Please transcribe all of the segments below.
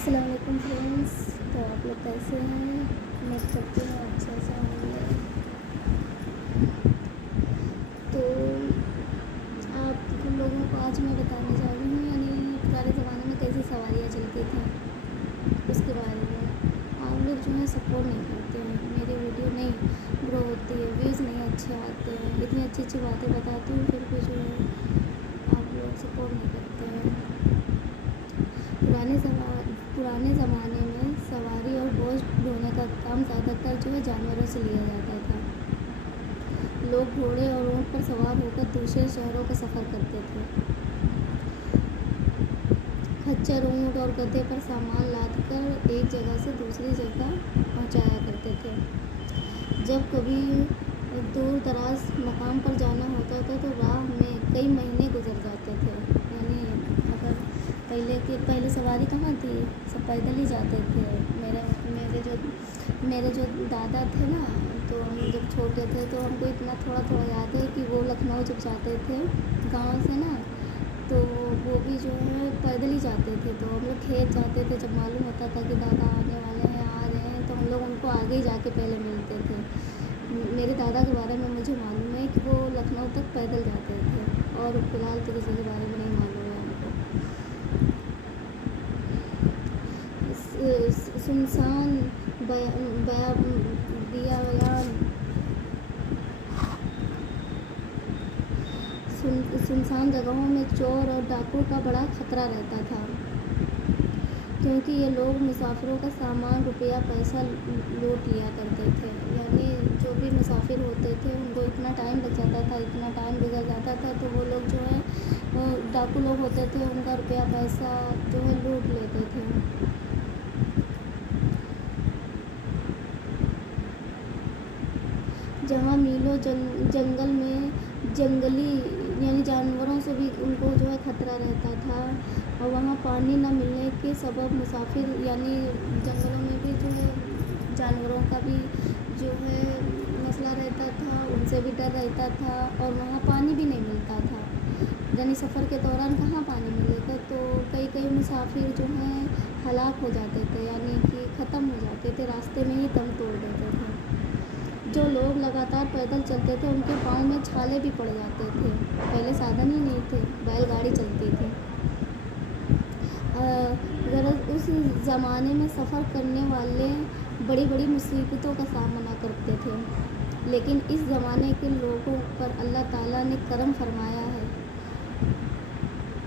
अस्सलाम वालेकुम फ्रेंड्स। तो आप लोग कैसे हैं? उम्मीद करती हूँ अच्छे से होंगे। तो आप लोगों को आज मैं बताने जा रही हूँ यानी पुराने ज़माने में कैसी सवारियाँ चलती थी उसके बारे में। आप लोग जो है सपोर्ट नहीं करते हैं, मेरी वीडियो नहीं ग्रो होती है, व्यूज़ नहीं अच्छे आते हैं, इतनी अच्छी अच्छी बातें बताती हूँ फिर भी जो है आप लोग सपोर्ट नहीं करते हैं। पुराने ज़माने में सवारी और बोझ ढोने का काम ज़्यादातर जो है जानवरों से लिया जाता था। लोग घोड़े और ऊँट पर सवार होकर दूसरे शहरों का सफ़र करते थे। खच्चर, ऊँट और गधे पर सामान लादकर एक जगह से दूसरी जगह पहुंचाया करते थे। जब कभी दूर दराज मकाम पर जाना होता था तो राह में कई महीने गुजर जाते थे। यानी अगर पहले सवारी कहाँ थी, सब पैदल ही जाते थे। मेरे जो दादा थे ना, तो हम जब छोटे थे तो हमको इतना थोड़ा थोड़ा याद है कि वो लखनऊ जब जाते थे गांव से ना, तो वो भी जो है पैदल ही जाते थे। तो हम लोग खेत जाते थे, जब मालूम होता था कि दादा आने वाले हैं, आ रहे हैं, तो हम लोग उनको आगे ही जाके पहले मिलते थे। मेरे दादा के बारे में मुझे मालूम है कि वो लखनऊ तक पैदल जाते थे, और फिलहाल तो किसी के बारे में नहीं मालूम है हमको। सुनसान सुनसान जगहों में चोर और डाकू का बड़ा खतरा रहता था, क्योंकि ये लोग मुसाफिरों का सामान, रुपया, पैसा लूट लिया करते थे। यानी जो भी मुसाफिर होते थे उनको इतना टाइम लग जाता था, इतना टाइम गुजर जाता था, तो वो लोग जो है डाकू लोग होते थे, उनका रुपया पैसा जो है लूट लेते थे। जहाँ मीलों जंगल में जंगली यानी जानवरों से भी उनको जो है खतरा रहता था, और वहाँ पानी न मिलने के सबब मुसाफिर यानी जंगलों में भी जो है जानवरों का भी जो है मसला रहता था, उनसे भी डर रहता था, और वहाँ पानी भी नहीं मिलता था। यानी सफ़र के दौरान कहाँ पानी मिलेगा, तो कई मुसाफिर जो हैं हलाक हो जाते थे, यानी कि ख़त्म हो जाते थे, रास्ते में ही दम तोड़ देते थे। जो लोग लगातार पैदल चलते थे उनके पाँव में छाले भी पड़ जाते थे। पहले साधन ही नहीं थे, बैलगाड़ी चलती थी। उस ज़माने में सफ़र करने वाले बड़ी बड़ी मुसीबतों का सामना करते थे, लेकिन इस ज़माने के लोगों पर अल्लाह ताला ने करम फरमाया है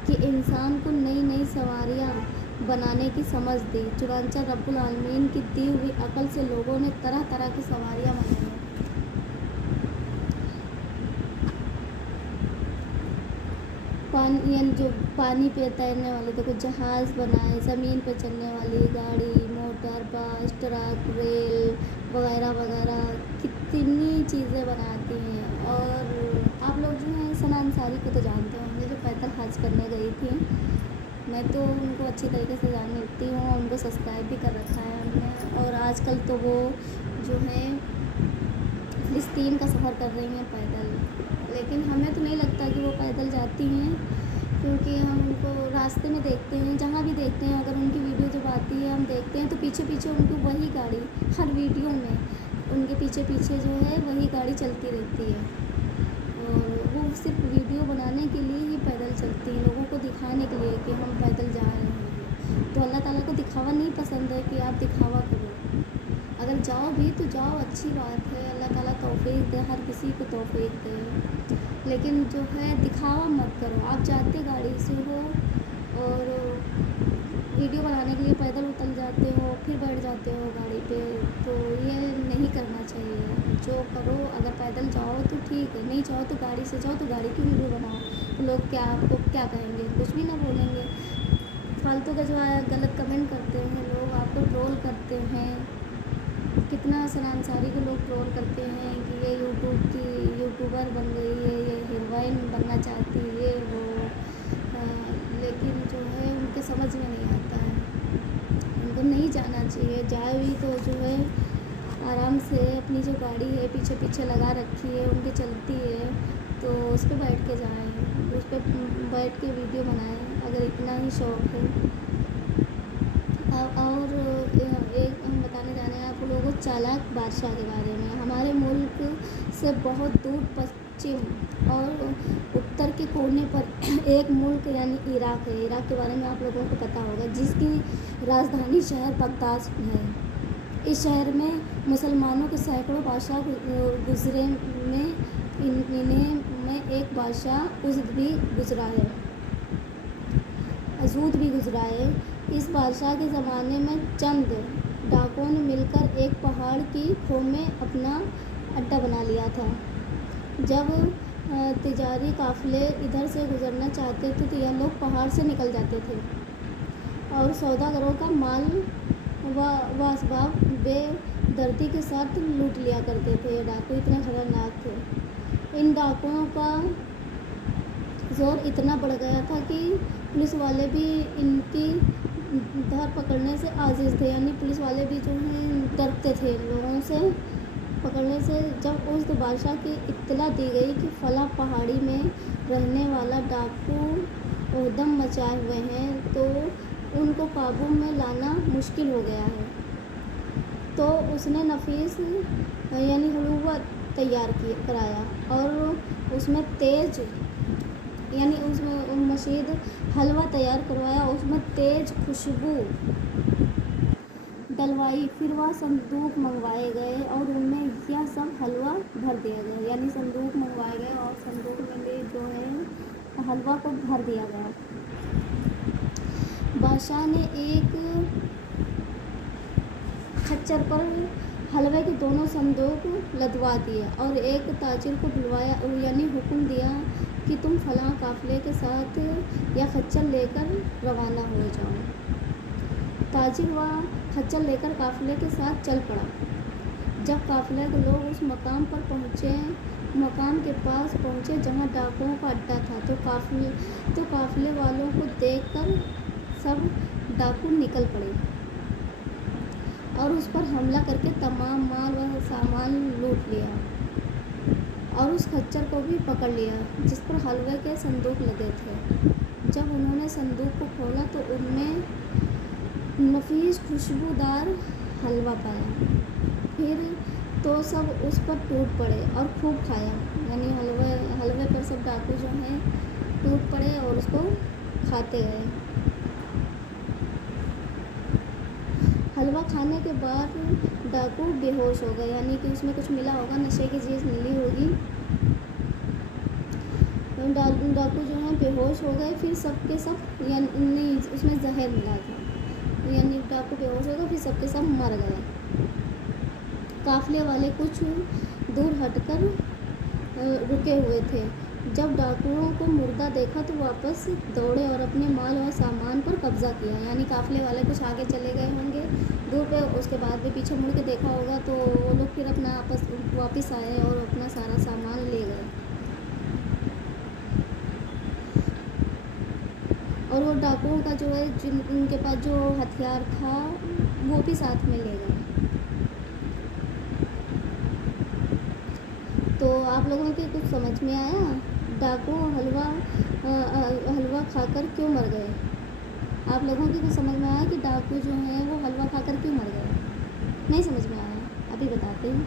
कि इंसान को नई नई सवारियाँ बनाने की समझ दी। चुनांचे रब्बुल आलमीन की दी हुई अकल से लोगों ने तरह तरह की सवारियाँ बनाई। जो पानी पे तैरने वाले, देखो जहाज़ बनाए, ज़मीन पे चलने वाली गाड़ी, मोटर, बस, ट्रक, रेल वगैरह वगैरह कितनी चीज़ें बनाती हैं। और आप लोग जो हैं सना अंसारी को तो जानते होंगे, जो पैदल हज करने गई थी। मैं तो उनको अच्छी तरीके से जानती हूँ, उनको सब्सक्राइब भी कर रखा है हमने। और आजकल तो वो जो है फ़िलिस्तीन का सफ़र कर रही हैं पैदल, लेकिन हमें तो नहीं लगता कि वो पैदल जाती हैं, क्योंकि हम उनको रास्ते में देखते हैं, जहाँ भी देखते हैं, अगर उनकी वीडियो जब आती है हम देखते हैं तो पीछे पीछे उनको वही गाड़ी, हर वीडियो में उनके पीछे पीछे जो है वही गाड़ी चलती रहती है, और वो सिर्फ वीडियो बनाने के लिए ही पैदल चलती हैं, लोगों को दिखाने के लिए कि हम पैदल जा रहे हैं। तो अल्लाह ताला को दिखावा नहीं पसंद है कि आप दिखावा करो। अगर जाओ भी तो जाओ, अच्छी बात है, अल्लाह ताला तौफीक दे, हर किसी को तौफीक दे, लेकिन जो है दिखावा मत करो। आप जाते गाड़ी से हो और वीडियो बनाने के लिए पैदल उतर जाते हो, फिर बैठ जाते हो गाड़ी पे, तो ये नहीं करना चाहिए। जो करो, अगर पैदल जाओ तो ठीक है, नहीं जाओ तो गाड़ी से जाओ, तो गाड़ी की वीडियो बनाओ, तो लोग क्या आपको क्या कहेंगे, कुछ भी ना बोलेंगे। फालतू का जो है गलत कमेंट करते हैं लोग, आपको ट्रोल करते हैं। कितना सना अंसारी को लोग ट्रोल करते हैं कि ये यूट्यूबर बन गई है, ये हीरोइन बनना चाहती है, ये वो, लेकिन जो है उनके समझ में नहीं आता है, उनको नहीं जाना चाहिए। जाए भी तो जो है आराम से अपनी जो गाड़ी है पीछे पीछे लगा रखी है, उनकी चलती है, तो उस पर बैठ के जाएँ, उस पर बैठ के वीडियो बनाएँ, अगर इतना ही शौक़ है। चालाक बादशाह के बारे में। हमारे मुल्क से बहुत दूर पश्चिम और उत्तर के कोने पर एक मुल्क यानी इराक है। इराक के बारे में आप लोगों को पता होगा, जिसकी राजधानी शहर बगदाद है। इस शहर में मुसलमानों के सैकड़ों बादशाह गुजरे में इन्हें में एक बादशाह उज़द भी गुजरा है। इस बादशाह के ज़माने में चंद डाकुओं ने मिलकर एक पहाड़ की खो में अपना अड्डा बना लिया था। जब तिजारी काफ़िले इधर से गुजरना चाहते थे तो यह लोग पहाड़ से निकल जाते थे और सौदागरों का माल व असबाब बेदर्दी के साथ लूट लिया करते थे। ये डाकू इतने खतरनाक थे। इन डाकुओं का जोर इतना बढ़ गया था कि पुलिस वाले भी इनकी धर पकड़ने से आजिज़ थे, यानी पुलिस वाले भी जो हैं डरते थे लोगों से पकड़ने से। जब उस बादशाह की इत्तला दी गई कि फला पहाड़ी में रहने वाला डाकू उद्यम मचाए हुए हैं तो उनको काबू में लाना मुश्किल हो गया है, तो उसने नफीस यानी हलवा तैयार कराया और उसमें तेज यानी उसमें मशीद हलवा तैयार करवाया, उसमें तेज खुशबू डलवाई। फिर वह संदूक मंगवाए गए और उनमें यह सब हलवा भर दिया गया, यानी संदूक मंगवाए गए और संदूक में भी जो है हलवा को भर दिया गया। बादशाह ने एक खच्चर पर हलवे के दोनों संदूक लदवा दिए और एक ताजिर को बुलवाया, यानी हुक्म दिया कि तुम फलां काफ़िले के साथ या खच्चर लेकर रवाना हो जाओ। ताजिर व खच्चर लेकर काफ़िले के साथ चल पड़ा। जब काफ़िले के लोग उस मकाम के पास पहुँचे जहाँ डाकुओं का अड्डा था, तो काफ़िले वालों को देखकर सब डाकू निकल पड़े और उस पर हमला करके तमाम माल व सामान लूट लिया और उस खच्चर को भी पकड़ लिया जिस पर हलवे के संदूक लगे थे। जब उन्होंने संदूक को खोला तो उनमें नफीस खुशबूदार हलवा पाया। फिर तो सब उस पर टूट पड़े और खूब खाया, यानी हलवे पर सब डाकू जो हैं टूट पड़े और उसको खाते गए। हलवा खाने के बाद डाकू बेहोश हो गए, यानी कि उसमें कुछ मिला होगा, नशे की चीज़ मिली होगी। डाकू जो हैं बेहोश हो गए। फिर सबके सब यानी उसमें जहर मिला था, यानी डाकू बेहोश हो गए, फिर सबके सब मर गए। काफ़िले वाले कुछ दूर हटकर रुके हुए थे। जब डाकुओं को मुर्दा देखा तो वापस दौड़े और अपने माल और सामान पर कब्जा किया, यानी काफ़िले वाले कुछ आगे चले गए होंगे दूर पे, उसके बाद भी पीछे मुड़ के देखा होगा तो वो लोग फिर अपना वापस आए और अपना सारा सामान ले गए और वो डाकुओं का जो है उनके पास जो हथियार था वो भी साथ में ले गए। तो आप लोगों के कुछ समझ में आया? डाकू हलवा खाकर क्यों मर गए? आप लोगों की कुछ समझ में आया कि डाकू जो हैं वो हलवा खाकर क्यों मर गए? नहीं समझ में आया? अभी बताते हैं।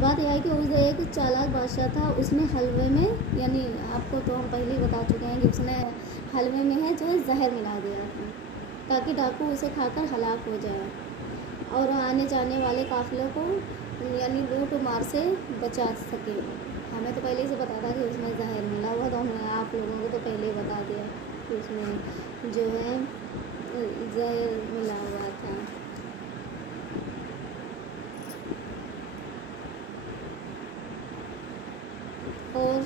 बात यह है कि उस एक चालाक बादशाह था, उसने हलवे में, यानी आपको तो हम पहले ही बता चुके हैं कि उसने हलवे में है जो है जहर मिला दिया था ताकि डाकू उसे खाकर हलाक हो जाए और आने जाने वाले काफ़िलों को यानी लूट मार से बचा सके। हमें तो पहले से पता था कि उसमें जहर मिला हुआ, तो हमने आप लोगों को तो पहले ही बता दिया कि उसमें जो है जहर मिला हुआ था। और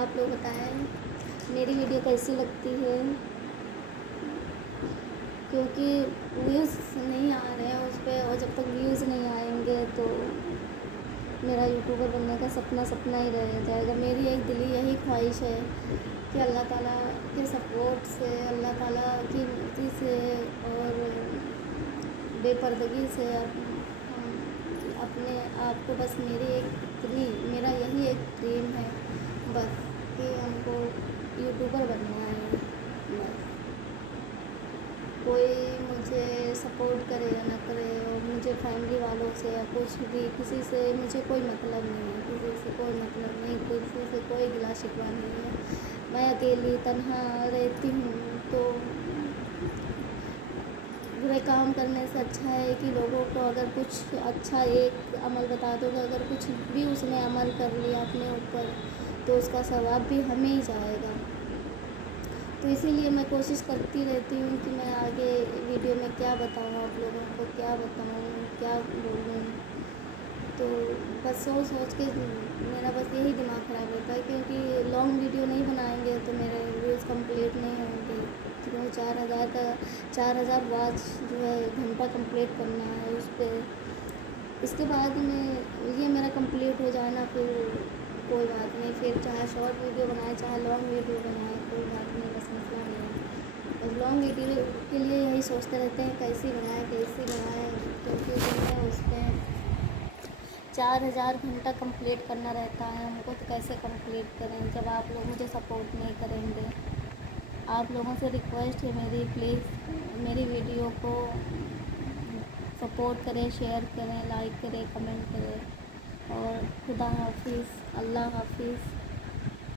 आप लोग बताएं मेरी वीडियो कैसी लगती है, क्योंकि व्यूज़ नहीं आ रहे हैं उस पर, और जब तक व्यूज़ नहीं आएंगे तो मेरा यूट्यूबर बनने का सपना ही रह जाएगा। मेरी एक दिली यही ख्वाहिश है कि अल्लाह ताला के सपोर्ट से, अल्लाह ताला की मर्ज़ी से और बेपर्दगी से अपने आप को, बस मेरा यही एक ड्रीम है बस कि हमको यूट्यूबर बनना है। बस कोई मुझे सपोर्ट करे या ना करे, और मुझे फैमिली वालों से या कुछ भी किसी से मुझे कोई मतलब नहीं है, किसी से कोई मतलब नहीं, किसी से कोई गिला शिकवा नहीं है। मैं अकेली तन्हा रहती हूँ, तो बुरे काम करने से अच्छा है कि लोगों को अगर कुछ अच्छा एक अमल बता दो, तो अगर कुछ भी उसने अमल कर लिया अपने ऊपर तो उसका सवाब भी हमें ही जाएगा। तो इसीलिए मैं कोशिश करती रहती हूँ कि मैं आगे वीडियो में क्या बताऊँ, आप लोगों को क्या बताऊँ, क्या बोलूँ। तो बस सोच सोच के मेरा बस यही दिमाग ख़राब रहता है, क्योंकि लॉन्ग वीडियो नहीं बनाएंगे तो मेरे व्यूज़ कंप्लीट नहीं होंगे। तो 4,000 वॉच जो है घंटा कंप्लीट करना है उस पर। इसके बाद में ये मेरा कंप्लीट हो जाए ना, फिर कोई बात नहीं, फिर चाहे शॉर्ट वीडियो बनाए चाहे लॉन्ग वीडियो बनाए, कोई बात नहीं, बस मसला नहीं है। बस लॉन्ग वीडियो के लिए यही सोचते रहते हैं कैसे बनाए, क्योंकि जो है उस पर 4,000 घंटा कंप्लीट करना रहता है हमको, तो कैसे कंप्लीट करें जब आप लोग मुझे सपोर्ट नहीं करेंगे। आप लोगों से रिक्वेस्ट है मेरी, प्लीज़ मेरी वीडियो को सपोर्ट करें, शेयर करें, लाइक करें, कमेंट करें। और खुदा हाफिज़, अल्लाह हाफिज़।